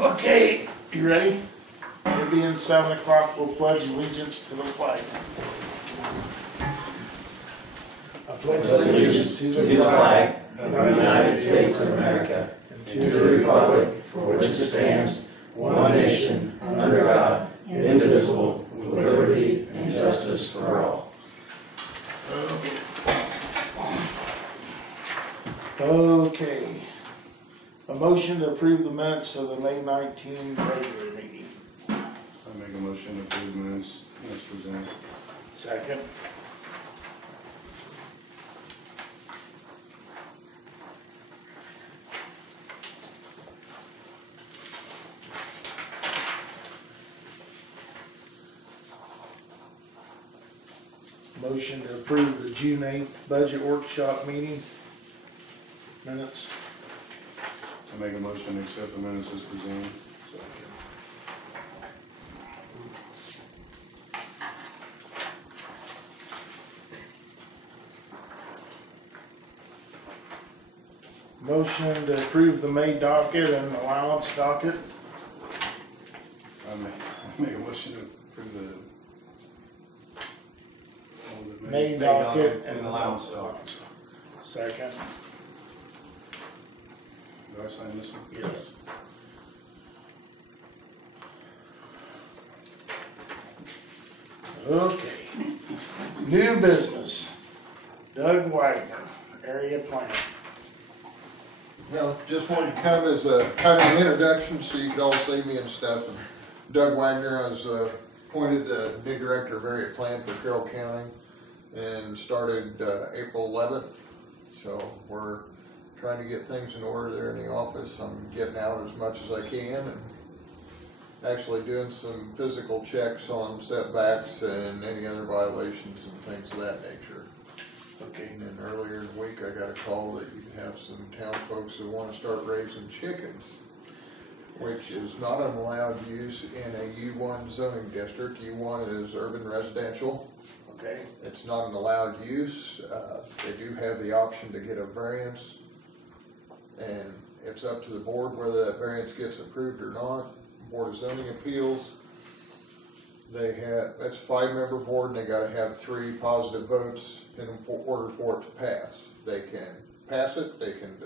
Okay, you ready? It being 7 o'clock, we'll pledge allegiance to the flag. I pledge allegiance to the flag of the United States of America and to the republic for which it stands, one nation, under God, indivisible, with liberty and justice for all. Okay. A motion to approve the minutes of the May 19 regular meeting. I make a motion to approve the minutes as presented. Second. Motion to approve the June 8th budget workshop meeting minutes. I make a motion to accept the minutes as presented. Motion to approve the May docket and allowance docket. I make a motion to approve the May docket and allowance docket. Second. Do I sign this one? Yes. Okay. New business. Doug Wagner, area plan. Well, just wanted to come as a kind of an introduction so you could all see me and stuff. And Doug Wagner, I was appointed the new director of area plan for Carroll County and started April 11th. So we're trying to get things in order there in the office. I'm getting out as much as I can and actually doing some physical checks on setbacks and any other violations and things of that nature. Okay. And then earlier in the week I got a call that you have some town folks who want to start raising chickens, which is not an allowed use in a U1 zoning district. U1 is urban residential. Okay. It's not an allowed use. They do have the option to get a variance, and it's up to the board whether that variance gets approved or not. Board of Zoning Appeals, that's a 5-member board, and they got to have 3 positive votes in order for it to pass. They can pass it, they can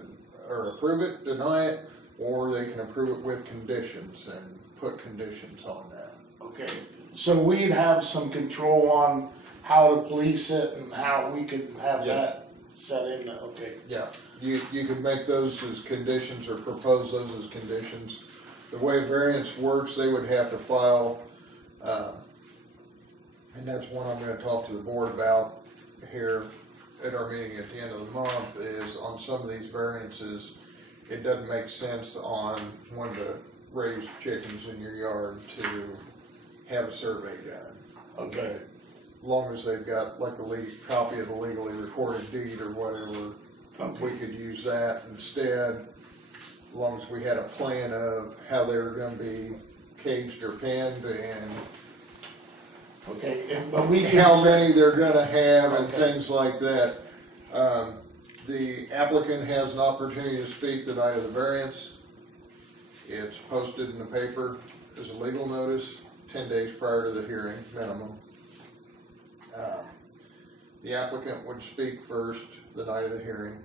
approve it, deny it, or they can approve it with conditions and put conditions on that. Okay. So we'd have some control on how to police it and how we could have that set in. Okay. Yeah, you could make those as conditions or propose those as conditions. The way variance works, they would have to file, and that's one I'm going to talk to the board about here at our meeting at the end of the month, is on some of these variances, it doesn't make sense on one of the raised chickens in your yard to have a survey done. Okay. As long as they've got like a copy of the legally recorded deed or whatever, Okay. we could use that instead. As long as we had a plan of how they were going to be caged or penned and Okay, but we can how many they're going to have and Okay. things like that. The applicant has an opportunity to speak the night of the variance. It's posted in the paper as a legal notice 10 days prior to the hearing, minimum. The applicant would speak first the night of the hearing.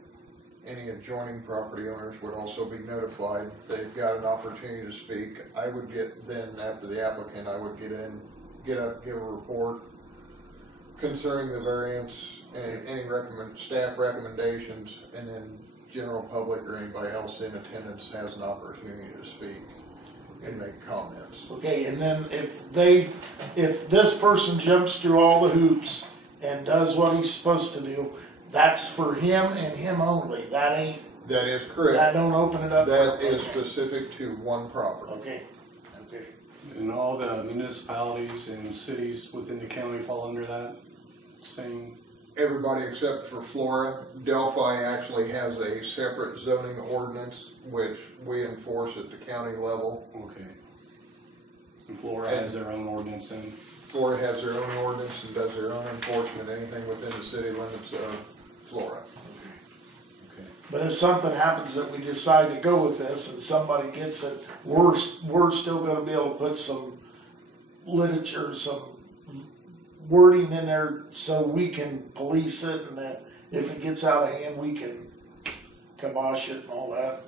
Any adjoining property owners would also be notified. They've got an opportunity to speak. I would get, then after the applicant, I would get up, give a report concerning the variance and any staff recommendations, and then general public or anybody else in attendance has an opportunity to speak and make comments. Okay, and then if this person jumps through all the hoops and does what he's supposed to do, that's for him and him only. That That is correct. That don't open it up. That is specific to one property. Okay. Okay. And all the municipalities and cities within the county fall under that same? Everybody except for Flora. Delphi actually has a separate zoning ordinance which we enforce at the county level. Okay. And Flora has their own ordinance then? Flora has their own ordinance and does their own enforcement, anything within the city limits of Flora. Okay. But if something happens that we decide to go with this and somebody gets it, we're still gonna be able to put some literature, some wording in there so we can police it, and that if it gets out of hand, we can kibosh it and all that.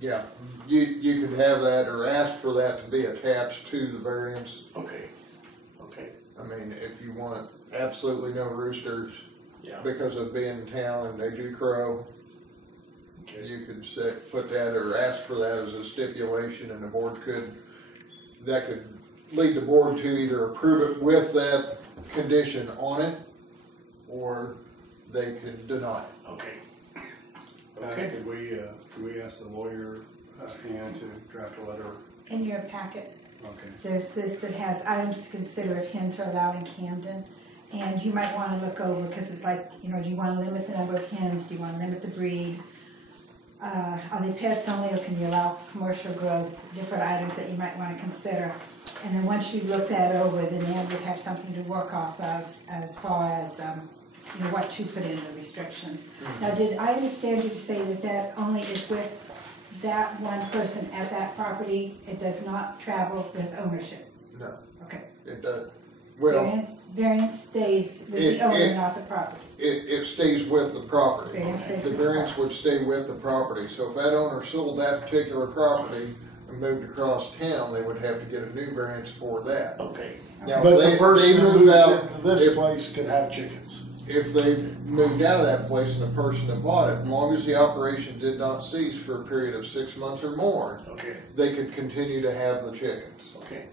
Yeah, you could have that or ask for that to be attached to the variance. Okay, okay, I mean, if you want absolutely no roosters yeah, because of being in town and they do crow, okay, you could put that or ask for that as a stipulation, and the board could lead the board to either approve it with that condition on it, or they could deny it. okay. Okay. Could we ask the lawyer, Ann, to draft a letter? In your packet, Okay. there's this that has items to consider if hens are allowed in Camden. And you might want to look over, because it's like, you know, do you want to limit the number of hens? Do you want to limit the breed? Are they pets only, or can you allow commercial growth? Different items that you might want to consider. And then once you look that over, then Ann would have something to work off of as far as, you know, what to put in the restrictions. Now, did I understand you to say that that only is with that one person at that property? It does not travel with ownership? No, Okay. it does. Well, Variance stays with the owner, not the property. it stays with the property. Variance stays The with the variance property. would stay with the property. So if that owner sold that particular property and moved across town, they would have to get a new variance for that. Okay, Now, but they the person that move moves out, into this if- place could have chickens. If they moved out of that place and the person that bought it, as long as the operation did not cease for a period of 6 months or more, Okay, they could continue to have the chickens. okay.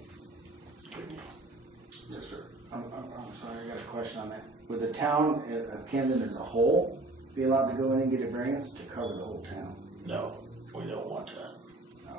Good. Yes, sir. I'm sorry, I got a question on that. Would the town of Camden as a whole be allowed to go in and get a variance to cover the whole town? No, we don't want that. No.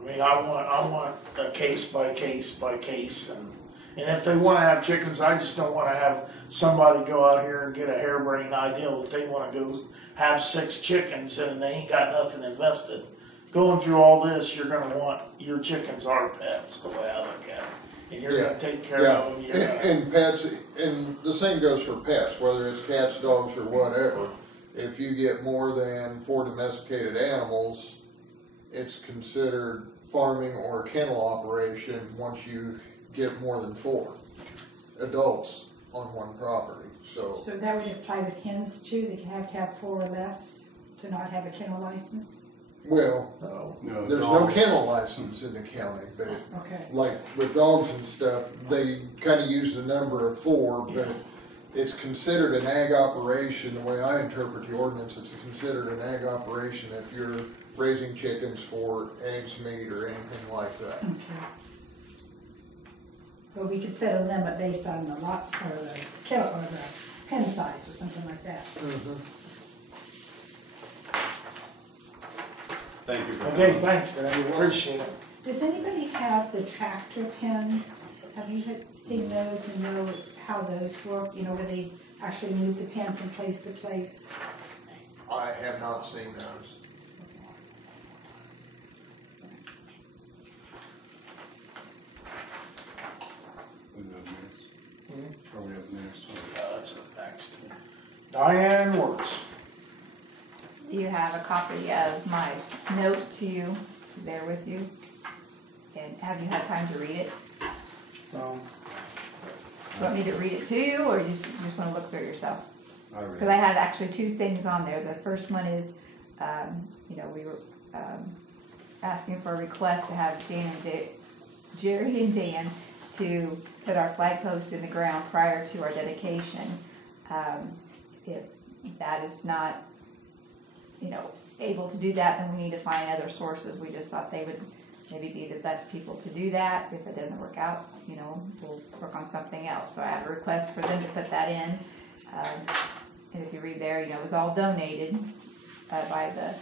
I mean, I want a case by case by case, and if they wanna have chickens, I just don't wanna have somebody go out here and get a harebrained idea that they wanna go have 6 chickens and they ain't got nothing invested. Going through all this, you're gonna want, your chickens are pets, the way I look at it. And you're gonna take care of them, you're gonna. And pets, and the same goes for pets, whether it's cats, dogs, or whatever. If you get more than 4 domesticated animals, it's considered farming or a kennel operation once you get more than 4 adults on one property, so. So that would apply with hens too? They can have to have 4 or less to not have a kennel license? Well, No. No, there's no kennel license in the county, but Okay. like with dogs and stuff, they kind of use the number of 4, but it's considered an ag operation. The way I interpret the ordinance, it's considered an ag operation if you're raising chickens for eggs, meat, or anything like that. Okay. But we could set a limit based on the lots, or the kennel, or the pen size, or something like that. Thank you. Okay, thanks, Danny, appreciate it. Does anybody have the tractor pens? Have you seen those and know how those work? You know, where they actually move the pen from place to place? I have not seen those. Are we up next? That's up next. Diane Wertz. You have a copy of my note to you there with you. And have you had time to read it? You want me to read it to you, or you just want to look through it yourself? Because I have actually 2 things on there. The first one is, you know, we were asking for a request to have Jerry and Dan to put our flag post in the ground prior to our dedication. If that is not, you know, able to do that, then we need to find other sources. We just thought they would maybe be the best people to do that. If it doesn't work out, you know, we'll work on something else. So I have a request for them to put that in. And if you read there, you know, it was all donated by the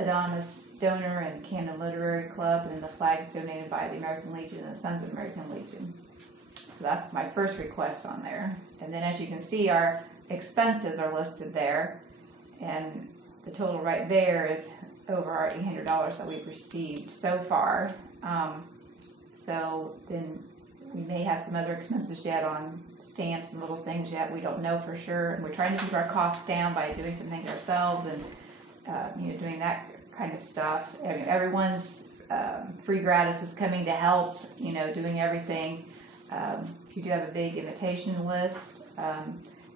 anonymous donor and Camden Literary Club, and then the flags donated by the American Legion and the Sons of American Legion. So that's my first request on there. And then as you can see, our expenses are listed there, and the total right there is over our $800 that we've received so far. So then we may have some other expenses yet on stamps and little things yet. We don't know for sure. And we're trying to keep our costs down by doing some things ourselves and, doing that kind of stuff. I mean, everyone's free gratis is coming to help, doing everything. We do have a big invitation list.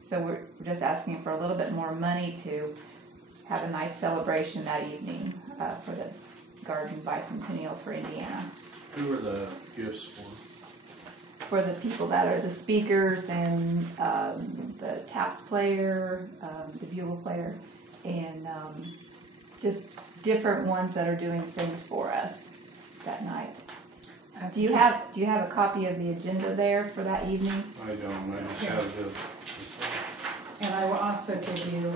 So we're just asking for a little bit more money to have a nice celebration that evening for the Garden Bicentennial for Indiana. Who are the gifts for? For the people that are the speakers and the taps player, the bugle player, and just different ones that are doing things for us that night. Do you have a copy of the agenda there for that evening? I don't, I just have the. And I will also give you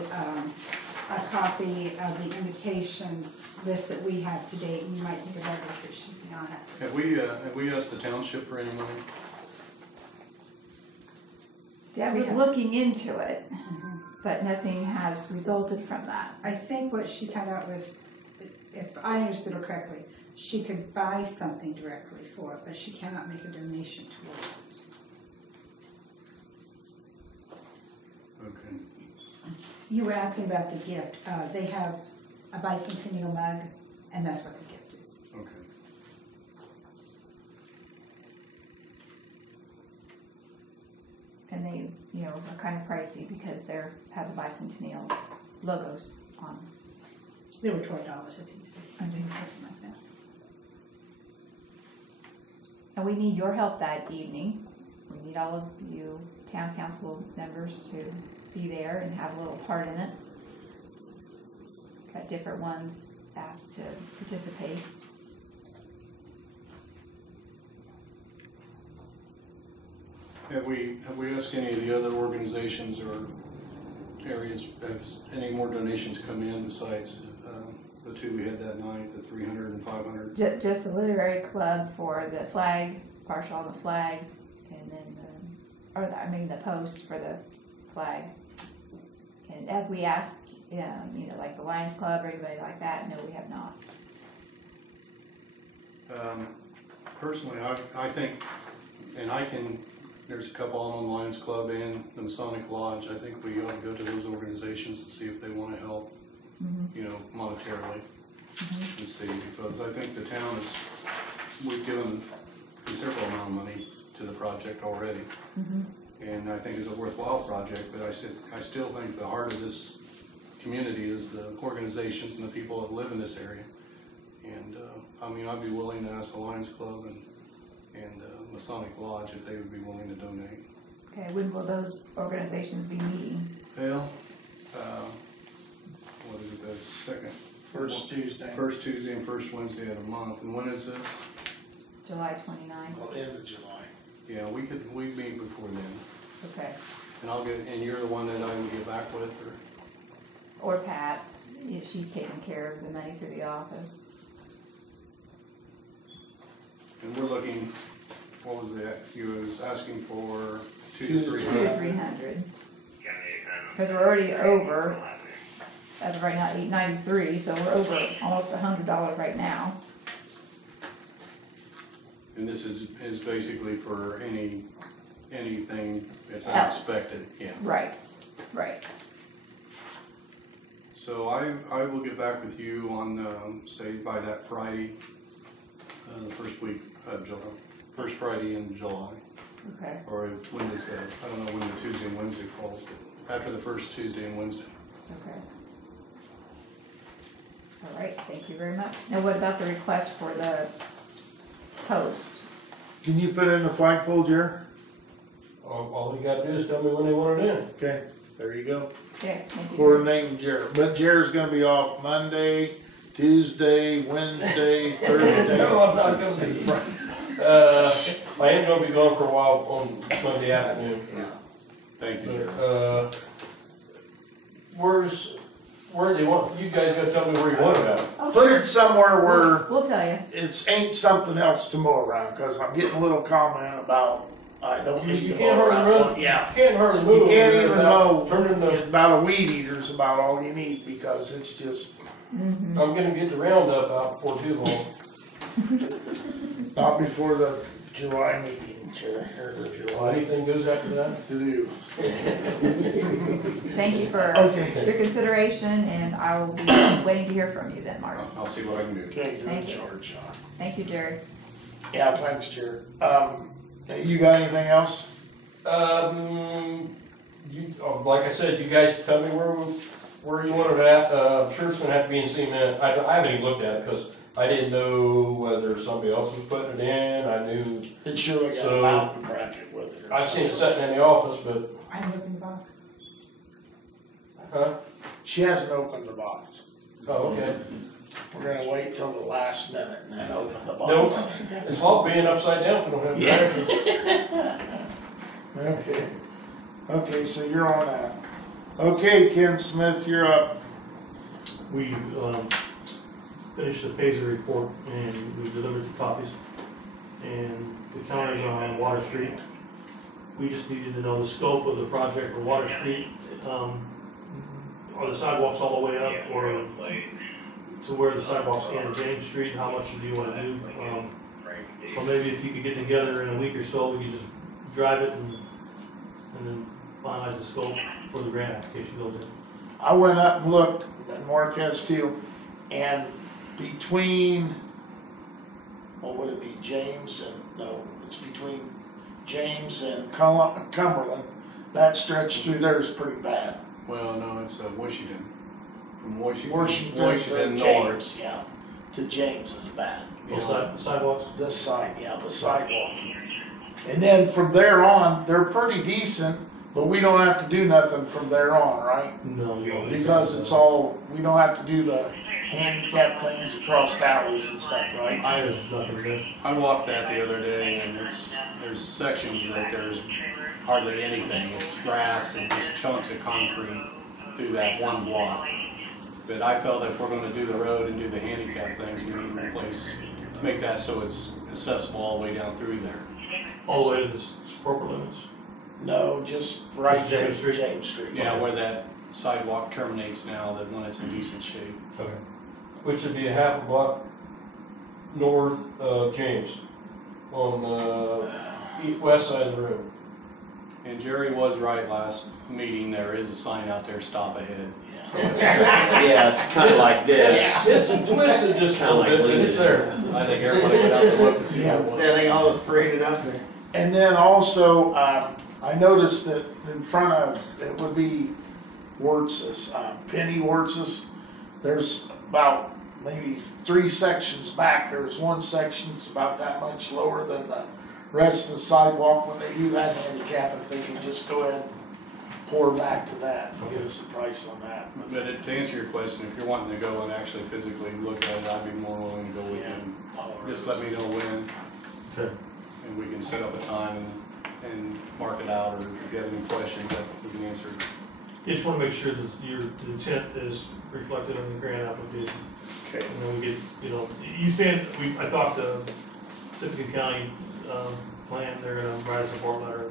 a copy of the invitations list that we have to date, and you might think of others that should be on it. Have we asked the township for any money? Deb was looking into it, but nothing has resulted from that. I think what she found out was, if I understood her correctly, she could buy something directly for it, but she cannot make a donation towards it. Okay. You were asking about the gift. They have a bicentennial mug, and that's what the gift is. Okay. And they, are kind of pricey because they have the bicentennial logos on them. They were $12 a piece, I think, something like that. And we need your help that evening. We need all of you town council members to be there and have a little part in it. Got different ones asked to participate. Have we asked any of the other organizations or areas, have any more donations come in besides the two we had that night, the 300 and 500? Just the literary club for the flag, partial on the flag, and then the post for the flag. And have we asked, like the Lions Club or anybody like that? No, we have not. Personally, I think, and there's a couple on the Lions Club and the Masonic Lodge. I think we ought to go to those organizations and see if they want to help, monetarily, and see, because I think the town we've given a considerable amount of money to the project already. And I think it's a worthwhile project, but I still think the heart of this community is the organizations and the people that live in this area. And I'd be willing to ask the Lions Club and Masonic Lodge if they would be willing to donate. Okay, when will those organizations be meeting? Well, what is it, the second? First Tuesday. First Tuesday and first Wednesday of the month. And when is this? July 29th. Well, end of July. Yeah, we meet before then. Okay. And you're the one that I would get back with, or? Or Pat, she's taking care of the money through the office. And we're looking, what was that? You was asking for 200 to 300. 200 to 300. Because we're already over, as of right now, 893, so we're over almost $100 right now. And this is basically for anything that's Else. unexpected, yeah. Right. So I will get back with you on, say, by that Friday, the first week of July, first Friday in July. Okay. Or when they say, I don't know when the Tuesday and Wednesday falls, but after the first Tuesday and Wednesday. Okay. All right, thank you very much. Now what about the request for the post? Can you put in the flagpole, Jer? All you gotta do is tell me when they want it in. Okay, there you go. Okay, thank you. Coordinating Jer, but Jer's gonna be off Monday, Tuesday, Wednesday, Thursday. No, I'm not gonna be. I am gonna be gone for a while on Monday afternoon. Thank you, But, Jerry. where do you want, you guys gotta tell me where you want it at. Put it somewhere where We'll tell you. it's ain't something else to mow around, cause I'm getting a little comment about, I don't need You to can't mow hardly around. move, you Yeah. can't hardly move. You can't even without mow, Turning the, about a weed eater's about all you need, because it's just, Mm-hmm. I'm gonna get the Roundup out before too long. not before the July meeting. Sure, or the Well, July. anything goes after that? To do. Thank you for Okay. your consideration, and I will be waiting to hear from you then, Mark. I'll see what I can do. Okay, you're in Thank you. charge, Sean. Thank you, Jerry. Yeah, thanks, Jared. You got anything else? Like I said, you guys tell me where you want it at. I'm sure it's gonna have to be in cement. I haven't even looked at it, because I didn't know whether somebody else was putting it in. I knew, It surely got So- a mountain bracket with it. or I've seen it something. sitting in the office, but, I'm looking box. huh? She hasn't opened the box. Oh, okay. We're gonna wait till the last minute and then open the No, box. it's all being upside down if we don't have directions. Okay. Okay, so you're on that. Okay, Ken Smith, you're up. We finished the Paisley report and we delivered the copies. And the counter's on Water Street. We just needed to know the scope of the project for Water Street. Are the sidewalks all the way up, or to where the sidewalks end at James Street? How much do you want to do? So maybe if you could get together in a week or so, we could just drive it and then finalize the scope before the grant application goes in. I went up and looked, and Marquez too, and between, what would it be, James and, no, it's between James and Cumberland, that stretch through there is pretty bad. Well, no, it's Washington. From Washington Washington to north. James, yeah, to James is bad. You Those know, sidewalks? The side, yeah, the sidewalk. And then from there on, they're pretty decent, but we don't have to do nothing from there on, right? No, you don't. Because it's all, we don't have to do the handicap things across alleys and stuff, right? There's nothing there. I walked that the other day, and there's sections that there's hardly anything. It's grass and just chunks of concrete through that one block. But I felt if we're gonna do the road and do the handicap things, we need to replace, make that so it's accessible all the way down through there. All the way to the corporate limits. No, just right Just to James Street? James Street. Yeah, where that sidewalk terminates now, that when it's in decent shape. Okay. Which would be a half a block north of James, on the west side of the road. And Jerry was right last meeting, there is a sign out there, stop ahead. Yeah, it's kind of like this. It's twisted just a Kinda little like bit, but leaning it's there. I think everybody went out to look to see what it was. Yeah, they always paraded out there. And then also, I noticed that in front of, it would be Wertz's, Penny Wertz's, there's about maybe 3 sections back. There's one section that's about that much lower than the rest of the sidewalk. When they do that handicap, if they can just go ahead and pour back to that and give us a price on that. But to answer your question, if you're wanting to go and actually physically look at it, I'd be more willing to go with you. Just let me know when, Okay. and we can set up a time and mark it out, or if you have any questions that we can answer. You just want to make sure that your intent is reflected in the grant application. Okay. And then we get, I talked to Tippecanoe County, plan, they're gonna write a support letter.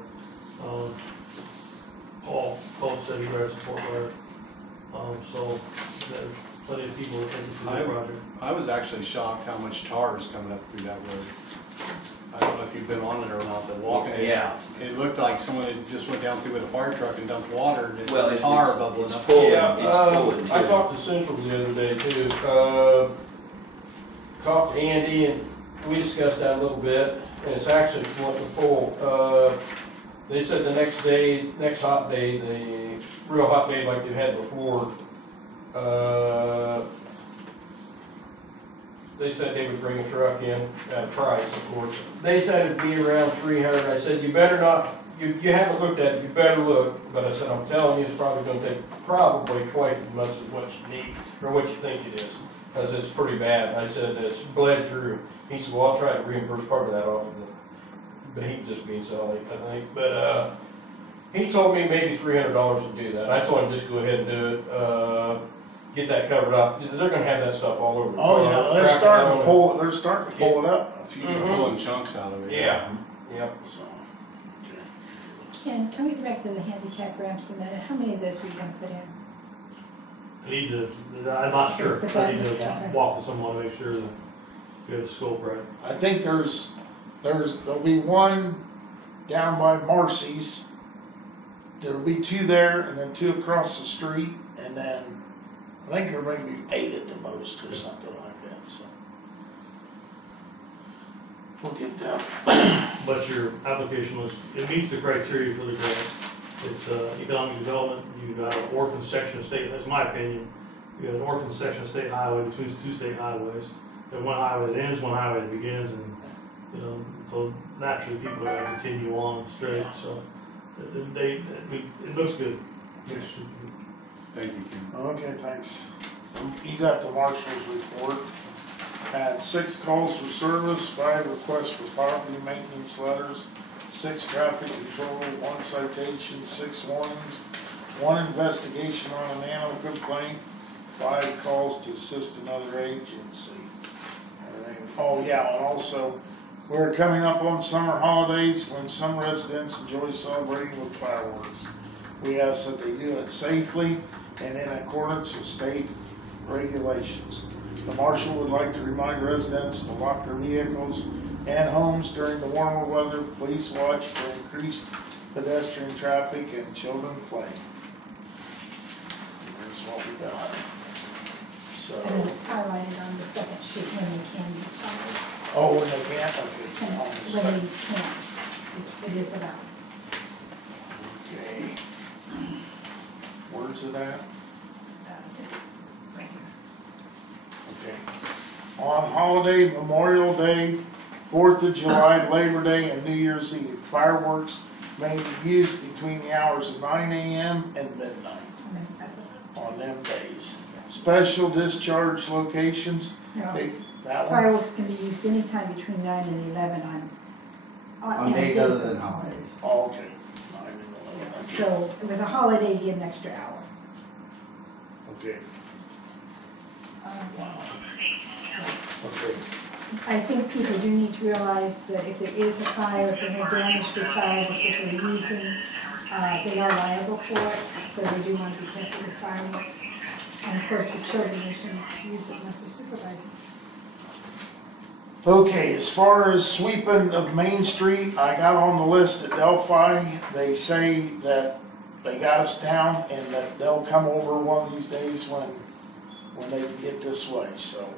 Paul said he'd write a support letter. So there's plenty of people interested in the project. I was actually shocked how much tar is coming up through that road. I don't know if you've been on it or not, but walking it, Yeah. it looked like someone had just went down through with a fire truck and dumped water, and Well, it's tar bubbling it's up. full. Yeah, It's full. I talked to Central the other day too. Talked to Andy and we discussed that a little bit, and it's actually wanting to pull. They said the next hot day, the real hot day like they had before, they said they would bring a truck in at a price, of course. They said it'd be around 300. I said, you better not, you haven't looked at it, you better look. But I said, I'm telling you, it's probably gonna take probably twice as much as what you need, or what you think it is. Because it's pretty bad. I said, it's bled through. He said, well, I'll try to reimburse part of that off of it. But he was just being silly, I think. But he told me maybe $300 to do that. I told him just go ahead and do it. Get that covered up. They're gonna have that stuff all over. Oh, yeah, they're starting to pull it up a few Mhm. years. Pulling chunks out of it. Yeah, yep. So, Ken, can we go back to the handicap ramps a minute? How many of those were you gonna put in? I need to, I'm not sure. But I need to okay. walk with someone to make sure that we have the scope right. I think there'll be one down by Marcy's. There'll be 2 there and then 2 across the street, and then I think there may be 8 at the most or something like that, so. We'll get them. But your application was, it meets the criteria for the grant. It's economic development, you've got an orphan section of state, that's my opinion. You got an orphan section of state highway between 2 state highways. There's one highway that ends, one highway that begins, and, you know, so naturally people are gonna continue on straight, so. It looks good. Thank you, Ken. Okay, thanks. You got the marshal's report. Had 6 calls for service, 5 requests for property maintenance letters, 6 traffic control, 1 citation, 6 warnings, 1 investigation on an animal complaint, 5 calls to assist another agency. Oh yeah, and also, we're coming up on summer holidays when some residents enjoy celebrating with fireworks. We ask that they do it safely and in accordance with state regulations. The marshal would like to remind residents to lock their vehicles and homes during the warmer weather. Please watch for increased pedestrian traffic and children playing. Here's what we got. And then it's highlighted on the second sheet when you can use fireworks. Oh, when they can't, okay. And On the when second. you can't, it is allowed. Okay. Where's it at? Right here. Okay. On holiday, Memorial Day, 4th of July, Labor Day, and New Year's Eve, fireworks may be used between the hours of 9 a.m. and midnight on them days. Special discharge locations, No, that one? fireworks can be used anytime between 9 and 11 On days other than holidays. Oh, okay. 9 and 11, okay. So with a holiday, you get an extra hour. Okay. Um, Okay. I think people do need to realize that if there is a fire, if they have damage with fireworks that they're using, they are liable for it, so they do want to be careful with fireworks. And of course, with children, they shouldn't use it unless they're supervised. Okay, as far as sweeping of Main Street, I got on the list at Delphi. They say that they got us down and that they'll come over one of these days when they get this way, so.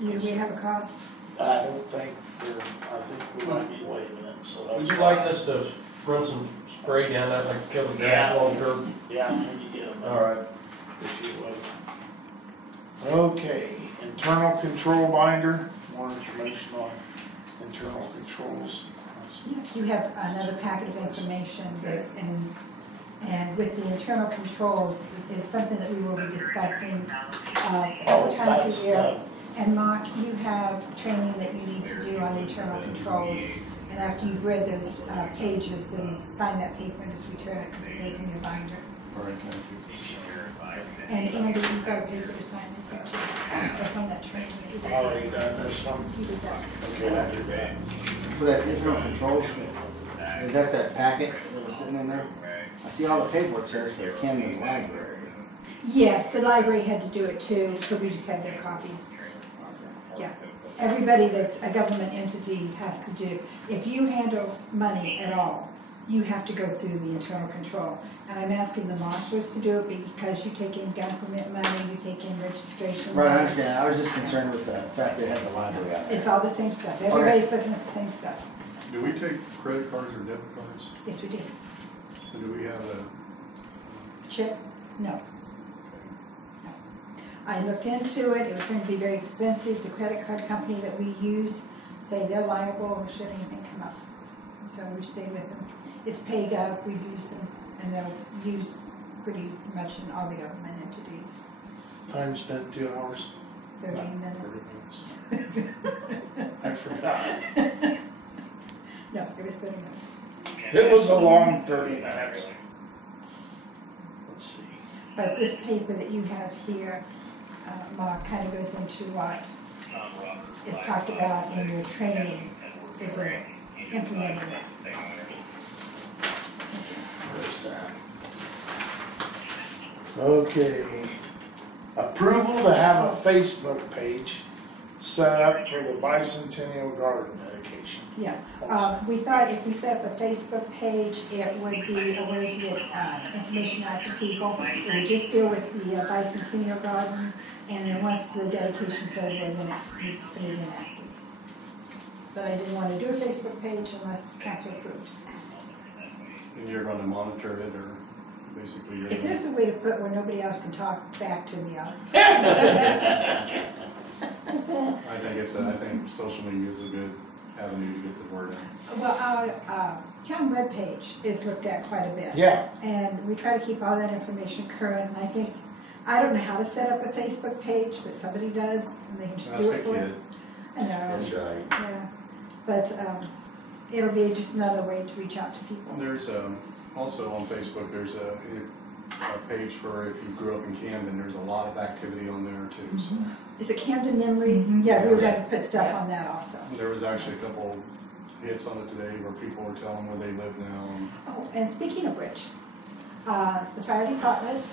Do we have a cost? I don't think I think we might be waiving it, so that's. Would you like us to run some spray down that, like kill the grass along the curb? Yeah, when you get them. All right. If you would. Okay, internal control binder, more information on internal controls. Yes, you have another packet of information that's and with the internal controls, it's something that we will be discussing a couple times a year. And Mark, you have training that you need to do on internal controls. And after you've read those pages, then sign that paper and just return it because it goes in your binder. All right, thank you. And Andy, you've got a paper to sign in here too. That's on that training that you did. Already done this one. You did that. Okay, I'll do that. For that internal controls, is that packet that was sitting in there? I see all the paperwork says for Camden Library. Yes, the library had to do it too, so we just have their copies. Yeah. Everybody that's a government entity has to do. If you handle money at all, you have to go through the internal control. And I'm asking the marshals to do it because you take in gun permit money, you take in registration money. Right, I understand. I was just concerned with the fact they had the library out there. It's all the same stuff. Everybody's looking at the same stuff. Do we take credit cards or debit cards? Yes, we do. And do we have a, Chip? No. I looked into it. It was going to be very expensive. The credit card company that we use say they're liable should anything come up. So we stayed with them. It's PayGov. We've used them, and they'll use pretty much in all the government entities. Time spent 2 hours. 30 minutes. minutes. I forgot. No, it was 30 minutes. It was a long 30 minutes. Let's see. But this paper that you have here, Mark, kind of goes into what is talked about in your training, is implementing it. There's that. Okay. Approval to have a Facebook page. set up for the bicentennial garden dedication. Yeah, we thought if we set up a Facebook page, it would be a way to get information out to people. It would just deal with the bicentennial garden, and then once the dedication's over, then we put it inactive. But I didn't want to do a Facebook page unless council approved. And you're gonna monitor it, or basically you're If gonna... there's a way to put it where nobody else can talk back to me, I think social media is a good avenue to get the word out. Well, our town webpage is looked at quite a bit. Yeah. And we try to keep all that information current, and I don't know how to set up a Facebook page, but somebody does, and they can just do it for us. I know. That's right. Yeah, but it'll be just another way to reach out to people. There's also on Facebook, there's a page for if you grew up in Camden, there's a lot of activity on there too. So Is it Camden Memories? Yeah, we were going to put stuff on that also. there was actually a couple hits on it today where people were telling where they live now. Oh, and speaking of which, the fire department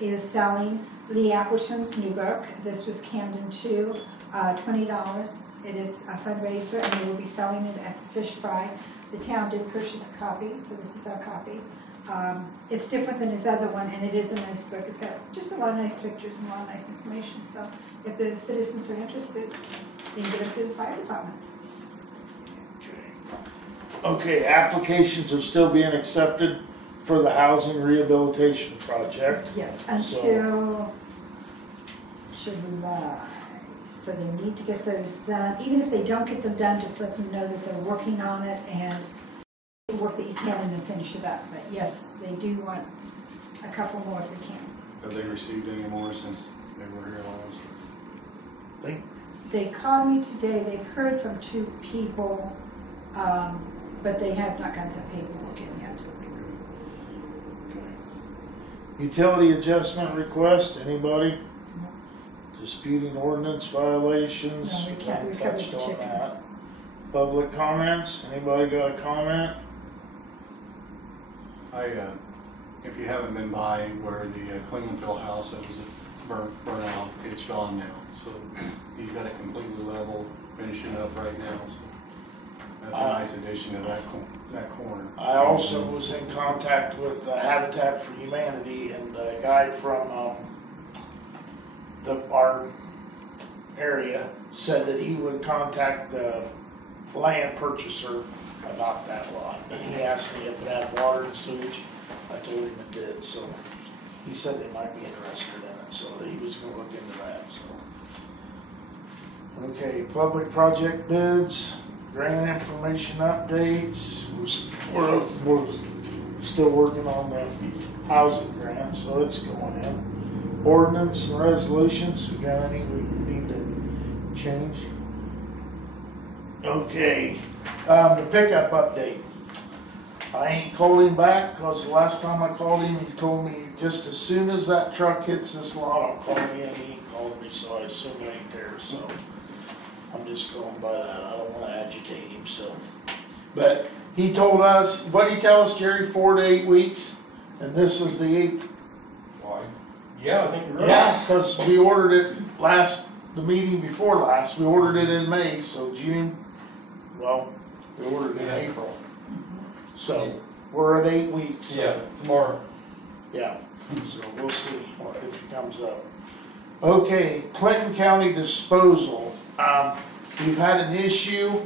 is selling Lee Appleton's new book. This was Camden 2, $20. It is a fundraiser, and they will be selling it at the Fish Fry. The town did purchase a copy, so this is our copy. It's different than his other one, and it is a nice book. It's got just a lot of nice pictures and a lot of nice information. So if the citizens are interested, they can get it through the fire department. Okay, applications are still being accepted for the housing rehabilitation project. Yes, until July. So they need to get those done. Even if they don't get them done, just let them know that they're working on it and the work that you can and then finish it up. But yes, they do want a couple more if they can. Have they received any more since they were here last? They called me today. They've heard from 2 people, but they have not got the paperwork in yet. Utility adjustment request, anybody? Disputing ordinance violations? No, we can't recover Touched the on chickens. that. Public comments, anybody got a comment? If you haven't been by where the Clintonville house that was burnt out, it's gone now. So he's got it completely level, finishing up right now. So that's a nice addition to that corner. I also was in contact with Habitat for Humanity, and the guy from our area said that he would contact the land purchaser about that lot. And he asked me if it had water and sewage. I told him it did, so he said they might be interested in it, so he was gonna look into that, so. Okay, public project bids, grant information updates. We're still working on the housing grant, so it's going in. Ordinance and resolutions, we got any we need to change? Okay, the pickup update. I ain't called him back because the last time I called him, he told me just as soon as that truck hits this lot, I'll call me, and he ain't called me, so I assume it ain't there, so I'm just going by that. I don't want to agitate him, so. But he told us, what did he tell us, Jerry, 4 to 8 weeks? And this is the 8th. Why? Yeah, I think you're right. Yeah, because we ordered it the meeting before last, we ordered it in May, so June, well, we ordered it in April. So, we're at 8 weeks. Yeah, tomorrow. Yeah, so we'll see if it comes up. Okay, Clinton County disposal. We've had an issue.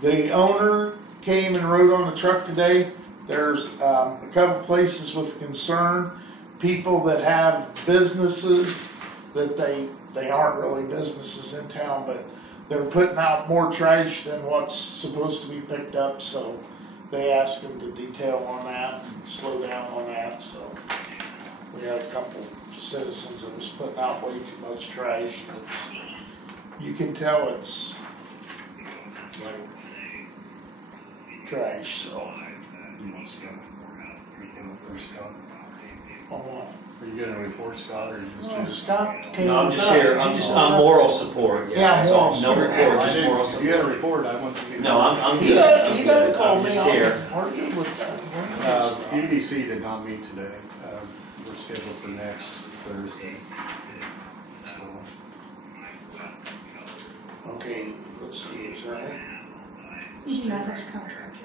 The owner came and rode on the truck today. There's a couple places with concern. People that have businesses that they aren't really businesses in town, but they're putting out more trash than what's supposed to be picked up, so they asked him to detail on that and slow down on that, so we had a couple citizens that was putting out way too much trash. You can tell it's like trash, so. You want Scott? Or Scott? On what? Are you gonna report Scott, or you just? Oh, Scott came. No, I'm just here, I'm moral support. Yeah, that's all. moral No support. report, just moral If you had a support. report, I want you to. No, I'm He good. doesn't, I'm he doesn't good. call I'm me. just here. We're good with that. EDC did not meet today. We're scheduled for next Thursday. So, Okay, let's see, is there any? You do not have a contract.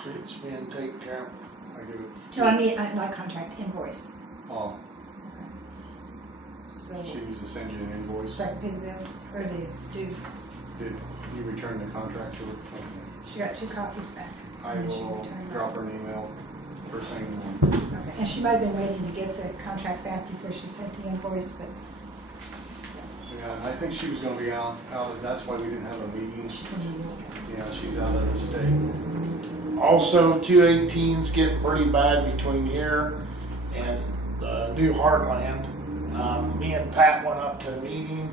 Streets being taken care of. I give it. No, I mean, not contract, invoice. Oh, So, she needs to send you an invoice. so I can pay the bill, or the dues. Did you return the contract to her? She got 2 copies back. I and then she will returned it. drop her an email first thing in the morning. Okay, and she might have been waiting to get the contract back before she sent the invoice, but Yeah, and I think she was gonna be out, that's why we didn't have a meeting. she's in New York. Yeah, she's out of the state. Also, 218's getting pretty bad between here and New Heartland. Me and Pat went up to a meeting.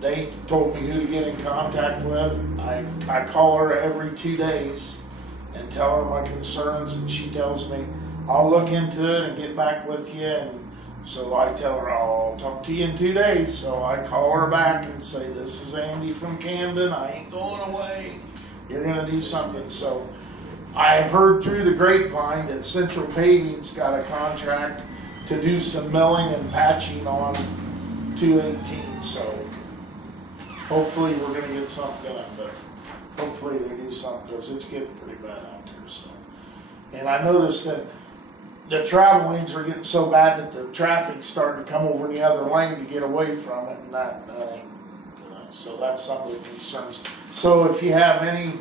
They told me who to get in contact with. I call her every 2 days and tell her my concerns, and she tells me, I'll look into it and get back with you. And so I tell her, I'll talk to you in 2 days. So I call her back and say, this is Andy from Camden. I ain't going away. You're gonna do something. So I've heard through the grapevine that Central Paving's got a contract to do some milling and patching on 218. So hopefully we're gonna get something done, but hopefully they do something because it's getting pretty bad out there. So, and I noticed that the travel lanes are getting so bad that the traffic's starting to come over in the other lane to get away from it, and that ain't good. So that's some of the concerns. So if you have any,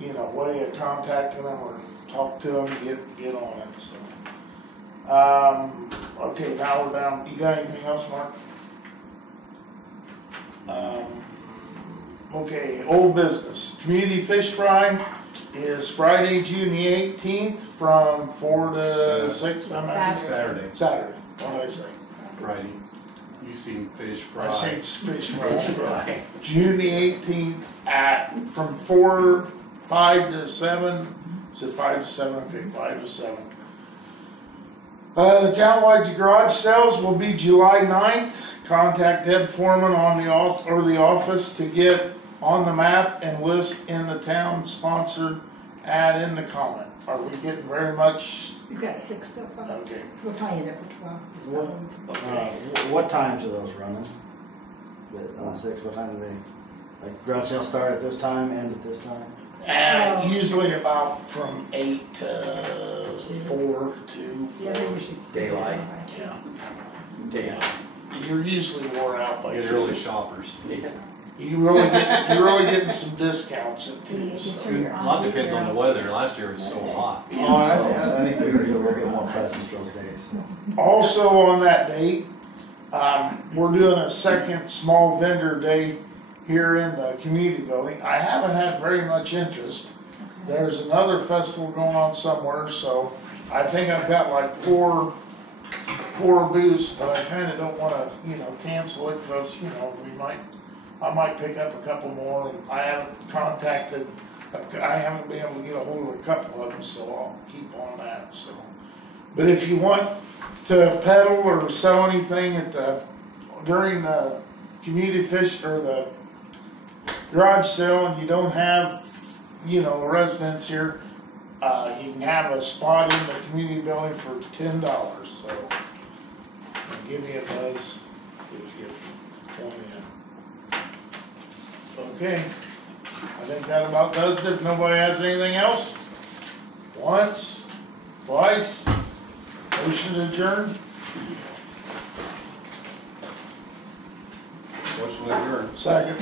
way of contacting them or talk to them, get on it. So, okay, now we're down. You got anything else, Mark? Okay, old business. Community fish fry is Friday, June the 18th from 4 to 6. Saturday. Saturday. What did I say? Friday. You seen fish fry. I say it's fish fry. June the 18th from 5 to 7. Is it 5 to 7? Okay, 5 to 7. The townwide garage sales will be July 9th. Contact Deb Foreman on the office to get on the map and list in the town sponsored ad in the comment. Are we getting very much? You've got 6 so far. Okay. We'll probably end up with 12. What times are those running? On 6, what time do they, like, garage sales start at this time, end at this time? Usually about from 8 to 4 to 4. Yeah, they usually. Daylight. Yeah. Damn. You're usually worn out by Get 2. early shoppers. You're really getting some discounts at 2. So. A lot depends on the weather. Last year it was so hot. I think we're gonna do a little bit more presents those days. Also on that date, we're doing a second small vendor day here in the community building. I haven't had very much interest. There's another festival going on somewhere, so I think I've got like four booths, but I kind of don't want to, cancel it because, I might pick up a couple more, and I haven't been able to get a hold of a couple of them, so I'll keep on that. So, but if you want to peddle or sell anything during the community fish or the garage sale, and you don't have, residents here, you can have a spot in the community building for $10. So, give me a buzz if you want in. Okay, I think that about does it. If nobody has anything else, once, twice, motion to adjourn. Motion adjourned. Second.